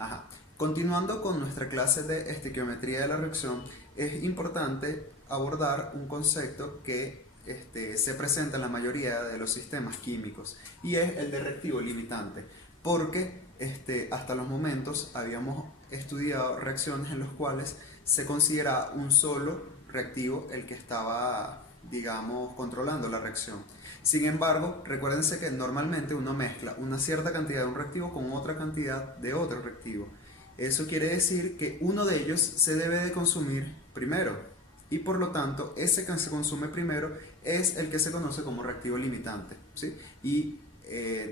Ajá. Continuando con nuestra clase de estequiometría de la reacción, es importante abordar un concepto que se presenta en la mayoría de los sistemas químicos y es el de reactivo limitante, porque hasta los momentos habíamos estudiado reacciones en las cuales se consideraba un solo reactivo el que estaba, digamos, controlando la reacción. Sin embargo, recuérdense que normalmente uno mezcla una cierta cantidad de un reactivo con otra cantidad de otro reactivo. Eso quiere decir que uno de ellos se debe de consumir primero y por lo tanto ese que se consume primero es el que se conoce como reactivo limitante, ¿sí? Y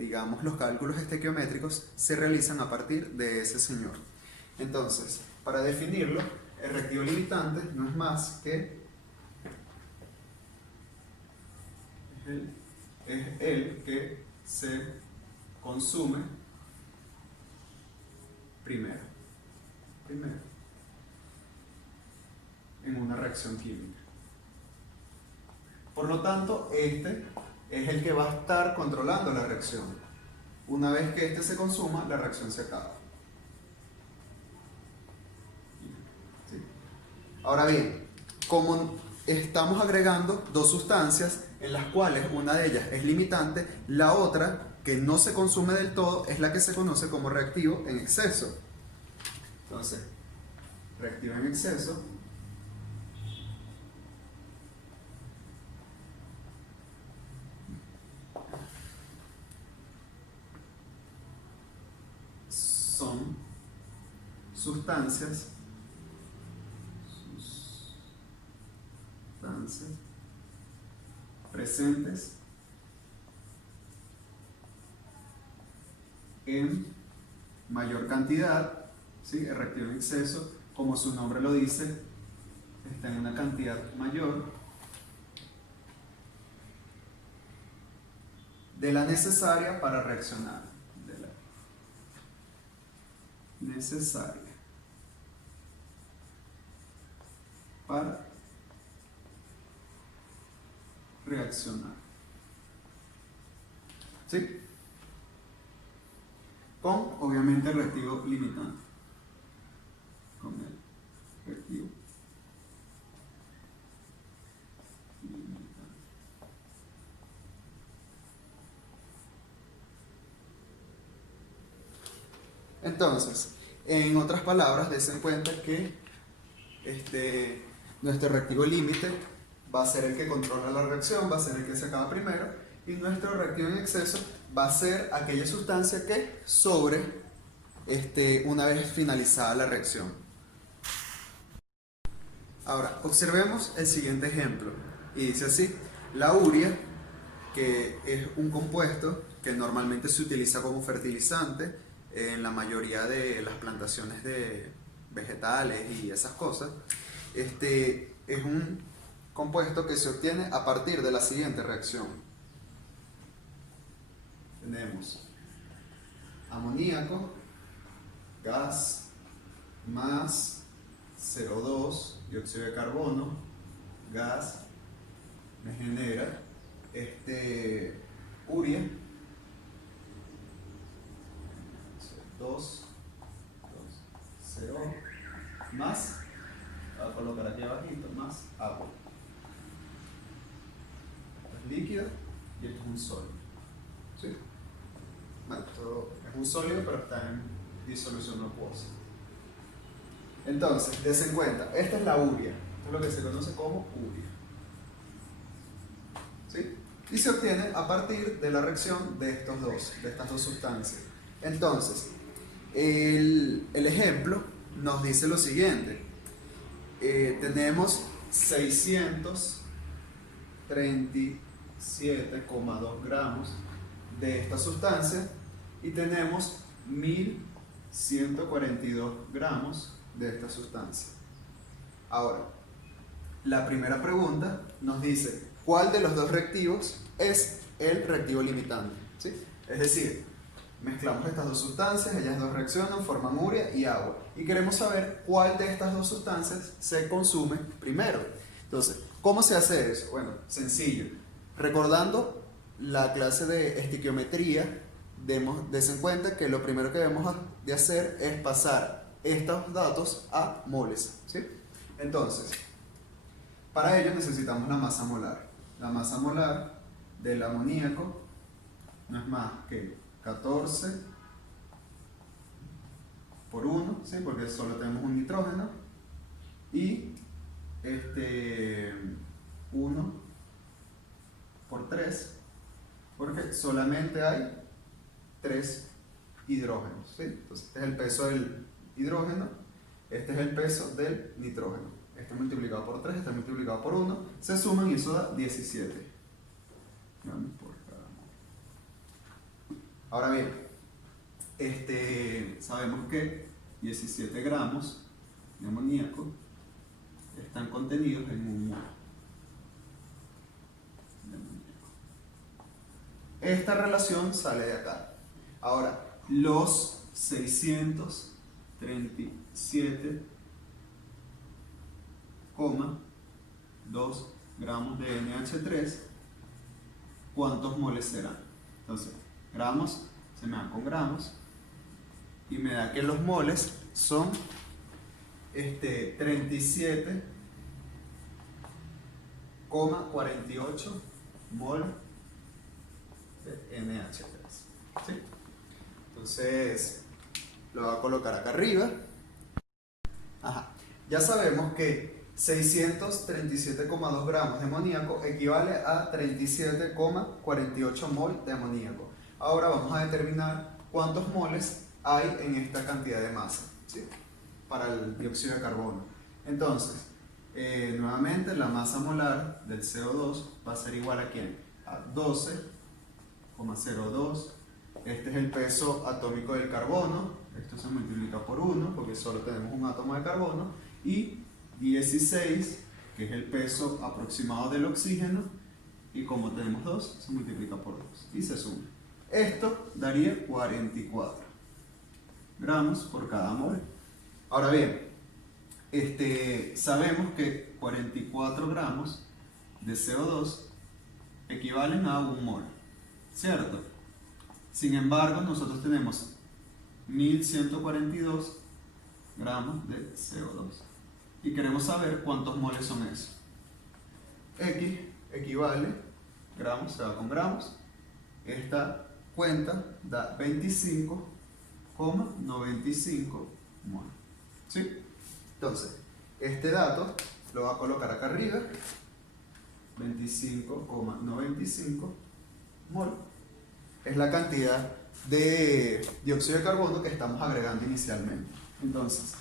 digamos los cálculos estequiométricos se realizan a partir de ese señor. Entonces, para definirlo, el reactivo limitante no es más que es el que se consume primero en una reacción química. Por lo tanto, este es el que va a estar controlando la reacción. Una vez que este se consuma, la reacción se acaba. ¿Sí? Ahora bien, como estamos agregando dos sustancias en las cuales una de ellas es limitante, la otra, que no se consume del todo, es la que se conoce como reactivo en exceso. Entonces, reactivo en exceso son sustancias presentes en mayor cantidad, ¿sí? El reactivo en exceso, como su nombre lo dice, está en una cantidad mayor de la necesaria para reaccionar. De la necesaria para reaccionar. ¿Sí? Con, obviamente, el reactivo limitante. Con el reactivo limitante. Entonces, en otras palabras, des en cuenta que nuestro reactivo límite va a ser el que controla la reacción, va a ser el que se acaba primero, y nuestro reactivo en exceso va a ser aquella sustancia que sobre una vez finalizada la reacción. Ahora, observemos el siguiente ejemplo, y dice así: la urea, que es un compuesto que normalmente se utiliza como fertilizante en la mayoría de las plantaciones de vegetales y esas cosas, es un compuesto que se obtiene a partir de la siguiente reacción. Tenemos amoníaco, gas, más CO2, dióxido de carbono, gas, me genera urea, 2 CO, más, voy a colocar aquí abajito, más agua. Esto es líquido y esto es un sólido. ¿Sí? Bueno, esto es un sólido, pero está en disolución acuosa. Entonces, des en cuenta, esta es la urea. Esto es lo que se conoce como urea. ¿Sí? Y se obtiene a partir de la reacción de estas dos sustancias. Entonces, el ejemplo nos dice lo siguiente. Tenemos 637,2 gramos de esta sustancia y tenemos 1142 gramos de esta sustancia. Ahora, la primera pregunta nos dice cuál de los dos reactivos es el reactivo limitante, ¿sí? Es decir, mezclamos estas dos sustancias, ellas dos reaccionan, forman urea y agua. Y queremos saber cuál de estas dos sustancias se consume primero. Entonces, ¿cómo se hace eso? Bueno, sencillo. Recordando la clase de estequiometría, des en cuenta que lo primero que debemos de hacer es pasar estos datos a moles, ¿sí? Entonces, para ello necesitamos la masa molar. La masa molar del amoníaco no es más que 14 por 1, ¿sí? Porque solo tenemos un nitrógeno, y 1 por 3, porque solamente hay 3 hidrógenos, ¿sí? Entonces este es el peso del hidrógeno, este es el peso del nitrógeno, este multiplicado por 3, este multiplicado por 1, se suman y eso da 17 gramos por cada mol. Ahora bien, sabemos que 17 gramos de amoníaco están contenidos en un mol de amoníaco. Esta relación sale de acá. Ahora, los 637,2 gramos de NH3, ¿cuántos moles serán? Entonces, gramos se me dan con gramos y me da que los moles son 37,48 mol de NH3, ¿sí? Entonces, lo voy a colocar acá arriba. Ajá. Ya sabemos que 637,2 gramos de amoníaco equivale a 37,48 mol de amoníaco. Ahora vamos a determinar cuántos moles hay en esta cantidad de masa, ¿sí? Para el dióxido de carbono. Entonces, nuevamente la masa molar del CO2 va a ser igual a ¿quién? A 12,02. Este es el peso atómico del carbono, esto se multiplica por 1 porque solo tenemos un átomo de carbono, y 16, que es el peso aproximado del oxígeno, y como tenemos 2, se multiplica por 2 y se suma. Esto daría 44 gramos por cada mol. Ahora bien, sabemos que 44 gramos de CO2 equivalen a 1 mol, ¿cierto? Sin embargo, nosotros tenemos 1142 gramos de CO2 y queremos saber cuántos moles son esos. X equivale, gramos se va con gramos, esta cuenta da 25,95 moles, ¿sí? Entonces, este dato lo voy a colocar acá arriba, 25,95 mol. Es la cantidad de dióxido de carbono que estamos agregando inicialmente. Entonces,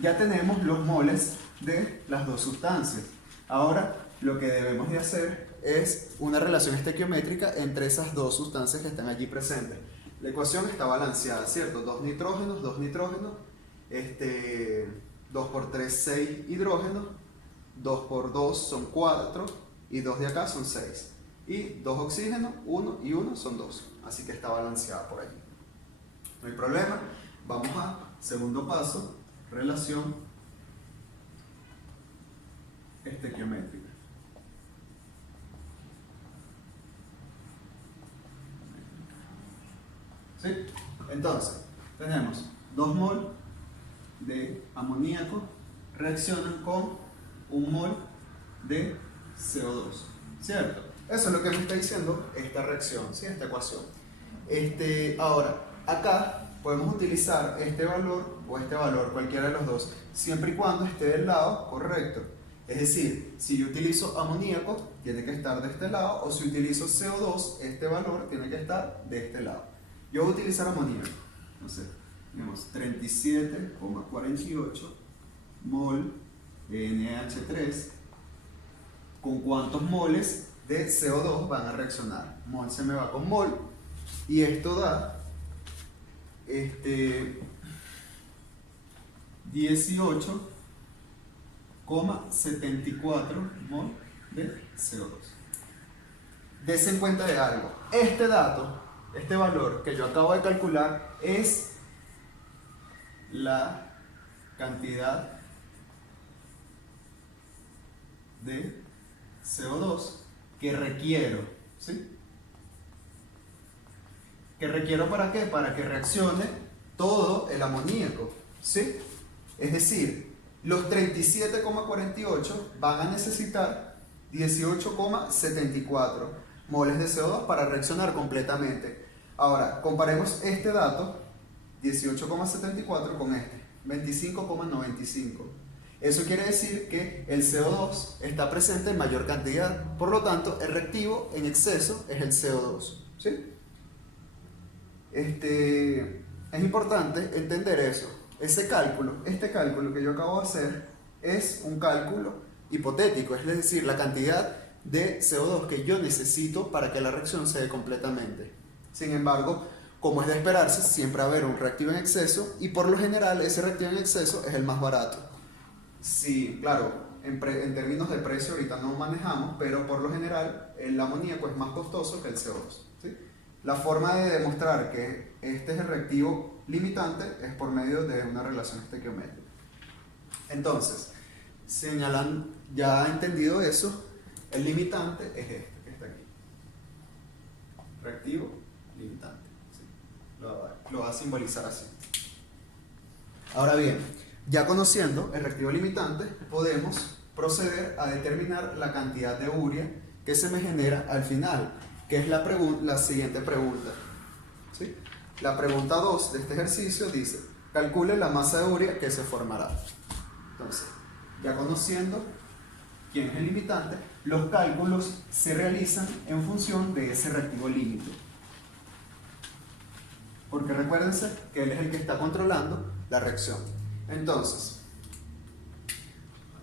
ya tenemos los moles de las dos sustancias. Ahora, lo que debemos de hacer es una relación estequiométrica entre esas dos sustancias que están allí presentes. La ecuación está balanceada, ¿cierto? 2 nitrógenos, 2 nitrógenos, 2 por 3, 6 hidrógenos, 2 por 2 son 4, y 2 de acá son 6. Y 2 oxígenos, 1 y 1 son 2. Así que está balanceada por allí. No hay problema. Vamos a segundo paso, relación estequiométrica. ¿Sí? Entonces, tenemos 2 mol de amoníaco reaccionan con 1 mol de CO2, ¿cierto? Eso es lo que me está diciendo esta reacción, ¿sí? Esta ecuación. Ahora, acá podemos utilizar este valor o este valor, cualquiera de los dos, siempre y cuando esté del lado correcto. Es decir, si yo utilizo amoníaco, tiene que estar de este lado, o si utilizo CO2, este valor tiene que estar de este lado. Yo voy a utilizar amoníaco. Entonces, tenemos 37,48 mol de NH3. ¿Con cuántos moles de CO2 van a reaccionar? Mol se me va con mol, y esto da 18,74 mol de CO2. Dese en cuenta de algo. Este dato, este valor que yo acabo de calcular, es la cantidad de CO2 que requiero, ¿sí? ¿Que requiero para qué? Para que reaccione todo el amoníaco, ¿sí? Es decir, los 37,48 van a necesitar 18,74 moles de CO2 para reaccionar completamente. Ahora, comparemos este dato, 18,74, con este, 25,95. Eso quiere decir que el CO2 está presente en mayor cantidad, por lo tanto, el reactivo en exceso es el CO2, ¿sí? Es importante entender eso. Este cálculo que yo acabo de hacer es un cálculo hipotético, es decir, la cantidad de CO2 que yo necesito para que la reacción se dé completamente. Sin embargo, como es de esperarse, siempre va a haber un reactivo en exceso y por lo general ese reactivo en exceso es el más barato. Sí, claro, en términos de precio ahorita no manejamos, pero por lo general el amoníaco es más costoso que el CO2, ¿sí? La forma de demostrar que este es el reactivo limitante es por medio de una relación estequiométrica. Entonces, señalan, ya entendido eso, el limitante es este que está aquí. Reactivo limitante. ¿Sí? Lo va a simbolizar así. Ahora bien, ya conociendo el reactivo limitante, podemos proceder a determinar la cantidad de urea que se me genera al final, que es la siguiente pregunta. ¿Sí? La pregunta 2 de este ejercicio dice, calcule la masa de urea que se formará. Entonces, ya conociendo quién es el limitante, los cálculos se realizan en función de ese reactivo límite. Porque recuérdense que él es el que está controlando la reacción. Entonces,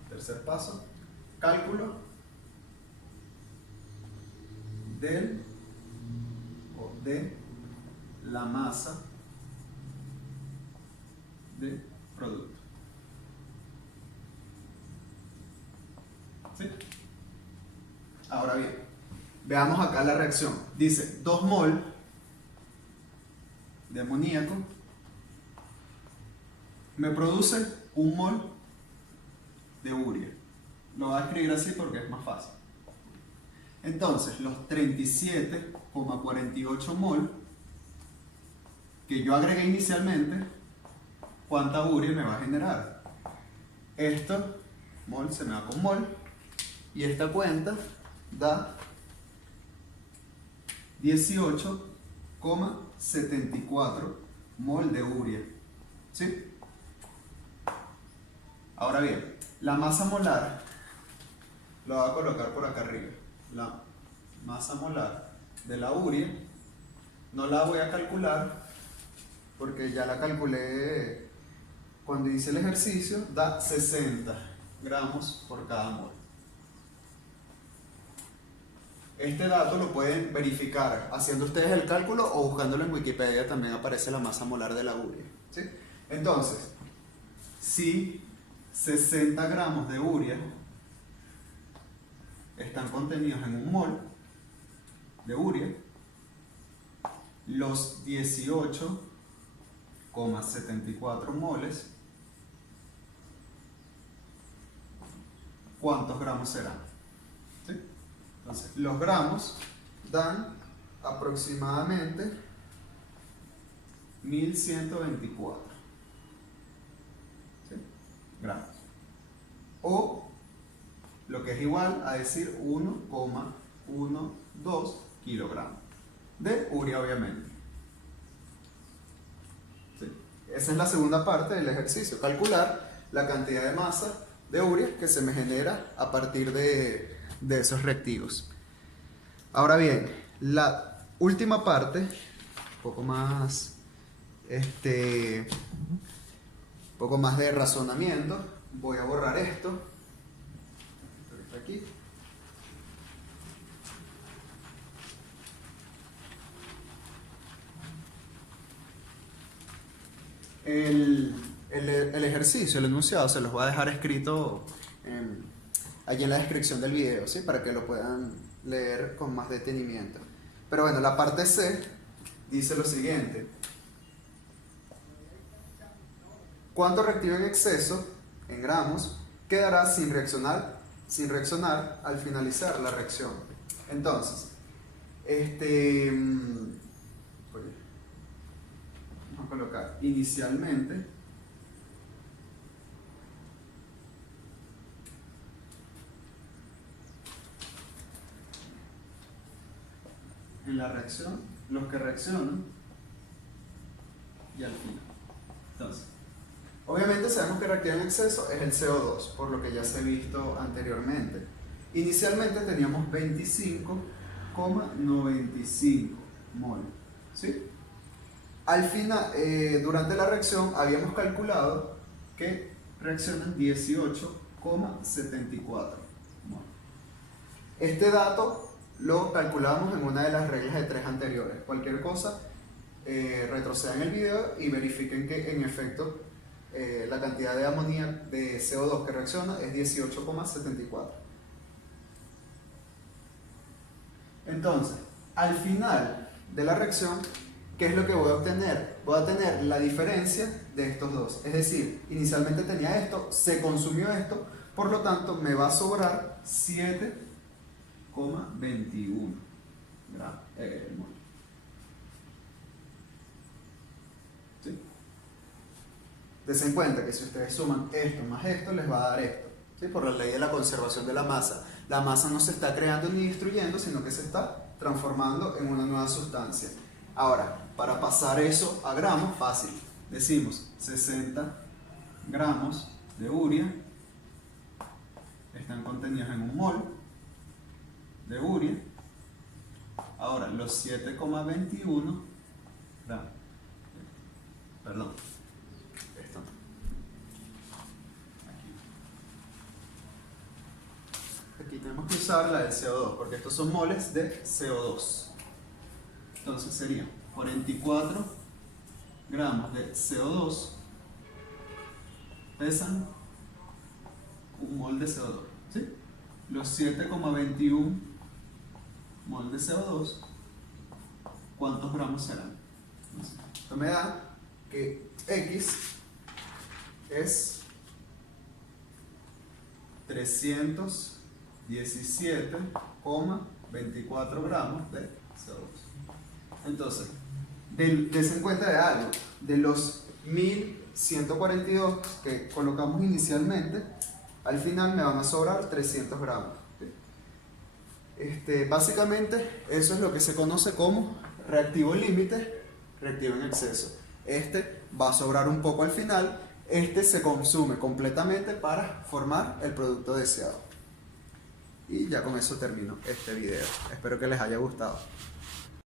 tercer paso, cálculo de la masa de producto. ¿Sí? Ahora bien, veamos acá la reacción. Dice 2 mol de amoníaco me produce 1 mol de urea. Lo voy a escribir así porque es más fácil. Entonces, los 37,48 mol que yo agregué inicialmente, ¿cuánta urea me va a generar? Esto, mol se me va con mol, y esta cuenta da 18,74 mol de urea. ¿Sí? Ahora bien, la masa molar lo voy a colocar por acá arriba. La masa molar de la urea no la voy a calcular porque ya la calculé cuando hice el ejercicio, da 60 gramos por cada mol. Este dato lo pueden verificar haciendo ustedes el cálculo o buscándolo en Wikipedia, también aparece la masa molar de la urea. ¿Sí? Entonces, si 60 gramos de urea están contenidos en 1 mol de urea, los 18,74 moles, ¿cuántos gramos serán? ¿Sí? Entonces, los gramos dan aproximadamente 1124, ¿sí? Gramos. O lo que es igual a decir 1,12 kilogramos de urea, obviamente. ¿Sí? Esa es la segunda parte del ejercicio, calcular la cantidad de masa de urea que se me genera a partir de esos reactivos. Ahora bien, la última parte, un poco más de razonamiento. Voy a borrar esto. Está aquí. El ejercicio, el enunciado, se los voy a dejar escrito allí en la descripción del video, ¿sí? Para que lo puedan leer con más detenimiento. Pero bueno, la parte C dice lo siguiente. ¿Cuánto reactivo en exceso, en gramos, quedará sin reaccionar al finalizar la reacción? Entonces, a colocar inicialmente en la reacción los que reaccionan y al final. Entonces, obviamente sabemos que reactiva en exceso es el CO2, por lo que ya se ha visto anteriormente. Inicialmente teníamos 25,95 mol, ¿sí? Al final, durante la reacción habíamos calculado que reaccionan 18,74 mol. Este dato lo calculamos en una de las reglas de 3 anteriores. Cualquier cosa, retrocedan el video y verifiquen que en efecto la cantidad de amoníaco de CO2 que reacciona es 18,74. Entonces, al final de la reacción, ¿qué es lo que voy a obtener? Voy a obtener la diferencia de estos dos. Es decir, inicialmente tenía esto, se consumió esto, por lo tanto me va a sobrar 7,21 gramos. ¿Sí? Desen cuenta que si ustedes suman esto más esto, les va a dar esto. ¿Sí? Por la ley de la conservación de la masa. La masa no se está creando ni destruyendo, sino que se está transformando en una nueva sustancia. Ahora, para pasar eso a gramos, fácil. Decimos 60 gramos de urea están contenidos en un mol de urea. Ahora, los 7,21 gramos. Perdón. Esto. Aquí tenemos que usar la del CO2, porque estos son moles de CO2. Entonces serían 44 gramos de CO2 pesan un mol de CO2. ¿Sí? Los 7,21 mol de CO2, ¿cuántos gramos serán? Esto me da que X es 317,24 gramos de CO2. Entonces, desen cuenta de algo, de los 1142 que colocamos inicialmente, al final me van a sobrar 300 gramos. Básicamente, eso es lo que se conoce como reactivo límite, reactivo en exceso. Va a sobrar un poco al final, se consume completamente para formar el producto deseado. Y ya con eso termino este video. Espero que les haya gustado.